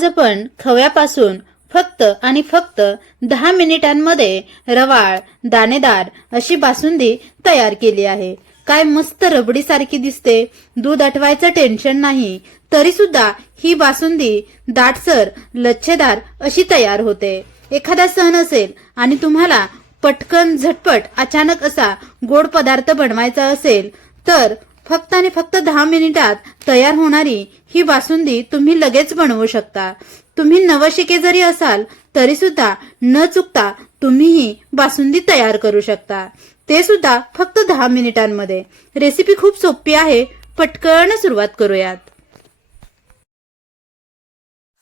आज आपण खव्यापासून फक्त आणि फक्त दहा मिनिटांमध्ये रवाळ दाणेदार अशी बासुंदी तयार केली आहे. काय मस्त रबडी सारखी दिसते. दूध आठवायचं टेन्शन नाही. तरी सुद्धा ही बासुंदी दाटसर लच्छेदार अशी तयार होते. एखादा सण असेल आणि तुम्हाला पटकन झटपट अचानक असा गोड पदार्थ बनवायचा असेल तर फक्त आणि फक्त दहा मिनिटात तयार होणारी ही बासुंदी तुम्ही लगेच बनवू शकता. तुम्ही नवशिके जरी असाल तरी सुद्धा न चुकता तुम्हीही बासुंदी तयार करू शकता. ते सुद्धा फक्त दहा मिनिटांमध्ये. रेसिपी खूप सोपी आहे. पटकन सुरुवात करूयात.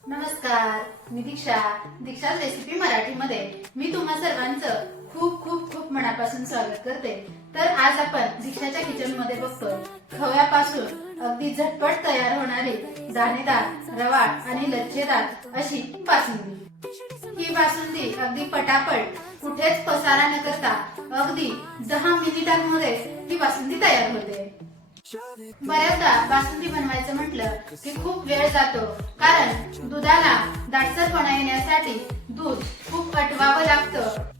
नमस्कार मी दीक्षा. दीक्षा रेसिपी मराठीमध्ये. मी तुम्हा सर्वांचं खूप खूप खूप मनापासून स्वागत करते. तर आज आपण दीक्षाच्या किचनमध्ये बघतो खव्यापासून अगदी झटपट तयार होणारी दाणेदार रवाळ आणि लच्छेदार अशी बासुंदी. ही बासुंदी अगदी पटापट कुठेच पसारा न करता अगदी दहा मिनिटांमध्ये ही बासुंदी तयार होते. बऱ्याचदा बासुंदी बनवायचं म्हटलं की खूप वेळ जातो कारण दुधाला दाटसरपणा येण्यासाठी दूध खूप अटवावं लागतं.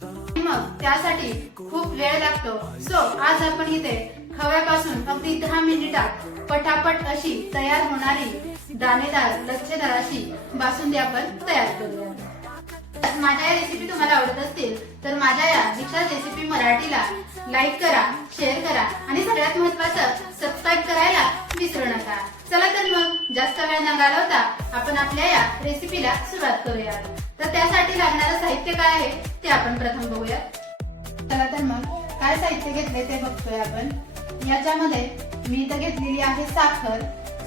मग त्यासाठी खूप वेळ लागतो. सो आज आपण इथे खव्यापासून अगदी दहा मिनिटात पटापट अशी तयार होणारी दाणेदार लच्छेदार अशी बासुंदी आपण तयार करूया. माझ्या या रेसिपी तुम्हाला आवडत असतील तर माझ्या या दीक्षा रेसिपी मराठीला लाईक करा शेअर करा आणि सगळ्यात महत्वाचं सबस्क्राईब करायला विसरू नका. चला तर मग जास्त वेळ न घालवता आपण आपल्या या रेसिपीला सुरुवात करूया. तर त्यासाठी लागणारं साहित्य काय आहे? ते आपण प्रथम बघूया चला तर मग काय साहित्य घेतले ते बघतोय आपण. याच्यामध्ये मी इथं घेतलेली आहे साखर.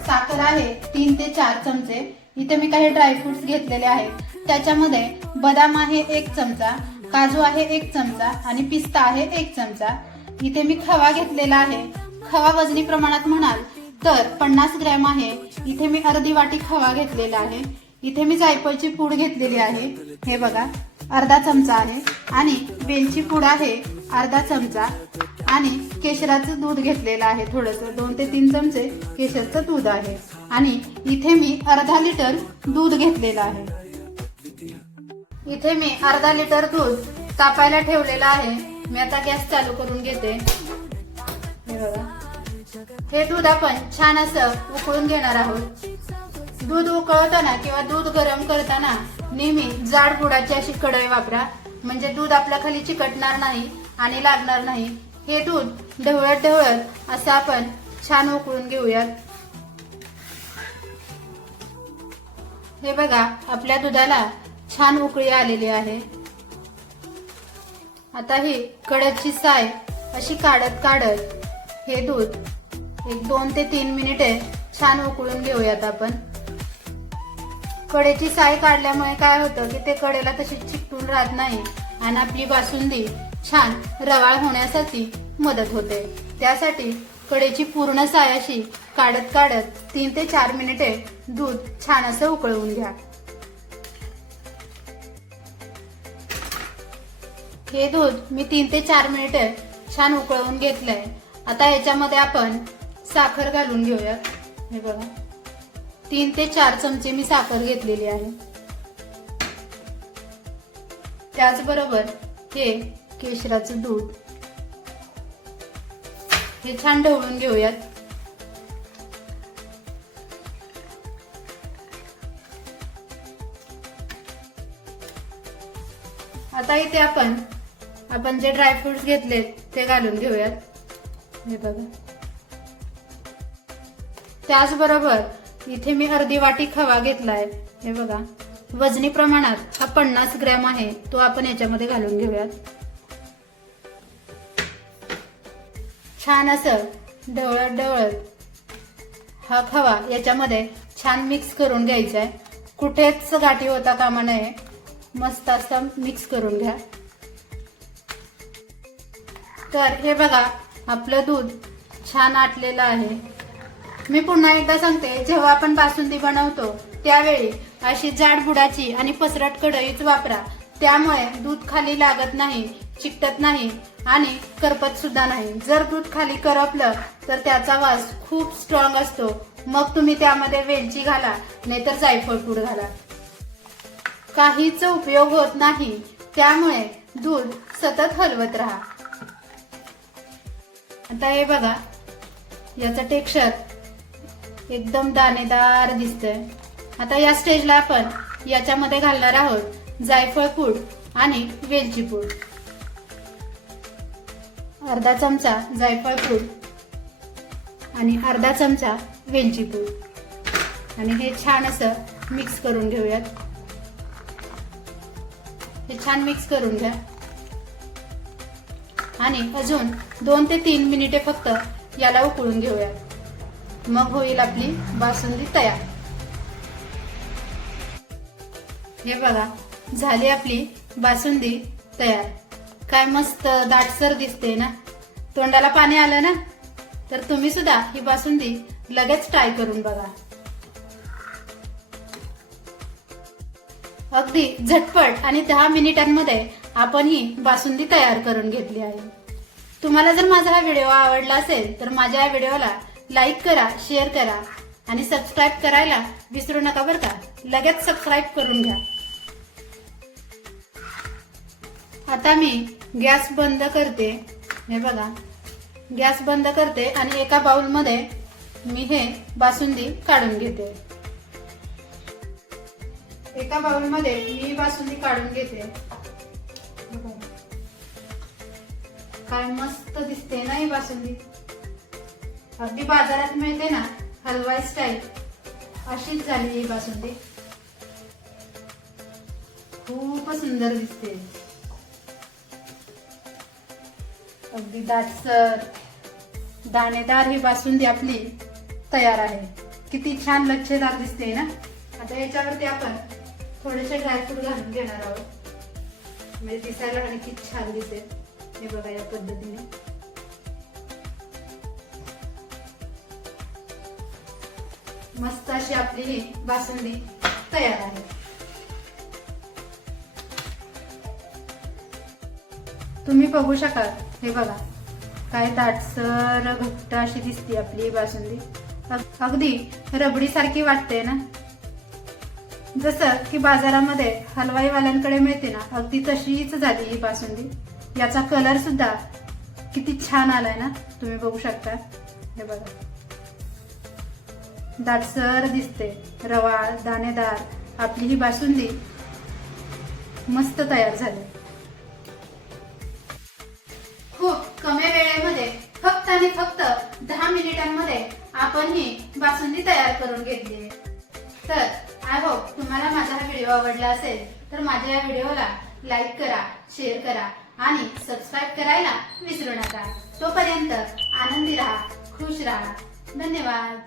साखर आहे तीन ते चार चमचे. इथे मी काही ड्रायफ्रुट्स घेतलेले आहेत. त्याच्यामध्ये बदाम आहे एक चमचा काजू आहे एक चमचा आणि पिस्ता आहे एक चमचा. इथे मी खवा घेतलेला आहे. खवा वजनी प्रमाणात म्हणाल तर पन्नास ग्रॅम आहे. इथे मी अर्धी वाटी खवा घेतलेला आहे. इथे मी जायफळची पूड घेतलेली आहे. हे बघा. अर्धा चमचा आहे. आणि वेलची पूड आहे अर्धा चमचा. आणि केशराचं दूध घेतलेलं आहे थोडंसं. दोन ते तीन चमचे केशरचं दूध आहे. आणि इथे मी अर्धा लिटर दूध घेतलेलं आहे. इथे मी अर्धा लिटर दूध तापायला ठेवलेलं आहे. मी आता गॅस चालू करून घेते. हे दूध आपण छान असं उकळून घेणार आहोत. दूध उकळताना किंवा दूध गरम करताना नेहमी जाड गुडाची अशी कढई वापरा. म्हणजे दूध आपल्या खाली चिकटणार नाही आणि लागणार नाही. हे दूध ढवळत ढवळत असं आपण छान उकळून घेऊयात. हे बघा आपल्या दुधाला छान उकळी आलेली आहे. आता ही कडची साय अशी काढत काढत हे दूध एक दोन ते तीन मिनिटे छान उकळून घेऊयात आपण. कडेची साय काढल्यामुळे काय होतं की ते कडेला तशी चिकटून राहत नाही आणि आपली बासुंदी छान रवाळ होण्यासाठी मदत होते. त्यासाठी कडेची पूर्ण सायाशी काढत काढत तीन ते चार मिनिटे दूध छान असं उकळवून घ्या. हे दूध मी तीन ते चार मिनिटे छान उकळवून घेतलंय. आता याच्यामध्ये आपण साखर घालून घेऊया हे बघा. तीन ते चार चमचे मी साखर घेतलेली आहे. त्याचबरोबर हे केशराचं दूध. हे छान ढवळून घेऊयात. आता इथे आपण आपण जे ड्रायफ्रुट्स घेतलेत ते घालून घेऊयात. हे बघा. त्याचबरोबर इथे मी अर्धी वाटी खवा घेतलाय. हे बघा. वजनी प्रमाणात हा पन्नास ग्रॅम आहे. तो आपण याच्यामध्ये घालून घेऊयात. छान असं ढवळत ढवळत हा खवा याच्यामध्ये छान मिक्स करून घ्यायचा आहे कुठेच गाठी होता कामा नये. मस्त असं मिक्स करून घ्या. तर हे बघा आपलं दूध छान आटलेलं आहे. मी पुन्हा एकदा सांगते जेव्हा आपण बासुंदी बनवतो त्यावेळी अशी जाड बुडाची आणि पसरट कढईच वापरा. त्यामुळे दूध खाली लागत नाही चिकटत नाही आणि करपत सुद्धा नाही. जर दूध खाली करपलं तर त्याचा वास खूप स्ट्रॉंग असतो. मग तुम्ही त्यामध्ये वेलची घाला नाहीतर जायफळ पूड घाला. काहीच उपयोग होत नाही. त्यामुळे दूध सतत हलवत राहा. आता हे बघा याचं टेक्स्चर एकदम दाणेदार दिसतंय. आता या स्टेजला आपण याच्यामध्ये घालणार आहोत जायफळ पूड आणि वेलची पूड. अर्धा चमचा जायफळ पूड आणि अर्धा चमचा वेलची पूड. आणि हे छान असं मिक्स करून घेऊयात. हे छान मिक्स करून घ्या. आणि अजून दोन ते तीन मिनिटे फक्त याला उकळून घेऊयात. मग होईल आपली बासुंदी तयार. हे बघा झाली आपली बासुंदी तयार. काय मस्त दाटसर दिसते ना? तोंडाला पाणी आलं ना? तर तुम्ही सुद्धा ही बासुंदी लगेच ट्राय करून बघा. अगदी झटपट आणि दहा मिनिटांमध्ये आपण ही बासुंदी तयार करून घेतली आहे. तुम्हाला जर माझा हा व्हिडिओ आवडला असेल तर माझ्या या व्हिडिओला लाईक करा शेअर करा आणि सबस्क्राईब करायला विसरू नका बरं का. लगेच सबस्क्राईब करून घ्या. आता मी गॅस बंद करते. हे बघा. गॅस बंद करते आणि एका बाउलमध्ये मी हे बासुंदी काढून घेते. एका बाउलमध्ये मी बासुंदी काढून घेते. काय मस्त दिसते ना ही बासुंदी. अगदी बाजारात मिळते ना हलवाई स्टाईल अशीच झाली ही बासुंदी. खूप सुंदर दिसते. अगदी दाटसर दाणेदार ही बासुंदी आपली तयार आहे. किती छान लच्छेदार दिसते ना. आता याच्यावरती आपण थोडेसे ड्रायफ्रूट घालून घेणार आहोत. म्हणजे दिसायला आणखी छान दिसेल. हे बघा या पद्धतीने. मस्त अशी आपली ही बासुंदी तयार आहे. तुम्ही बघू शकाल हे बघा. काय ताटसर घट्ट अशी दिसते आपली ही बासुंदी. अगदी रबडी सारखी वाटते ना? जसं की बाजारामध्ये हलवाईवाल्यांकडे मिळते ना अगदी तशीच झाली ही बासुंदी. याचा कलर सुद्धा किती छान आलाय ना? तुम्ही बघू शकता. हे बघा. दाटसर दिसते. रवाळ दाणेदार आपली ही बासुंदी मस्त तयार झाली. खूप कमी वेळेमध्ये फक्त आणि फक्त दहा मिनिटांमध्ये आपण ही बासुंदी तयार करून घेतली आहे. तर आय होप तुम्हाला माझा हा व्हिडिओ आवडला असेल तर माझ्या या व्हिडिओला लाईक करा शेअर करा आणि सबस्क्राईब करायला विसरू नका. तोपर्यंत आनंदी राहा खुश राहा. धन्यवाद.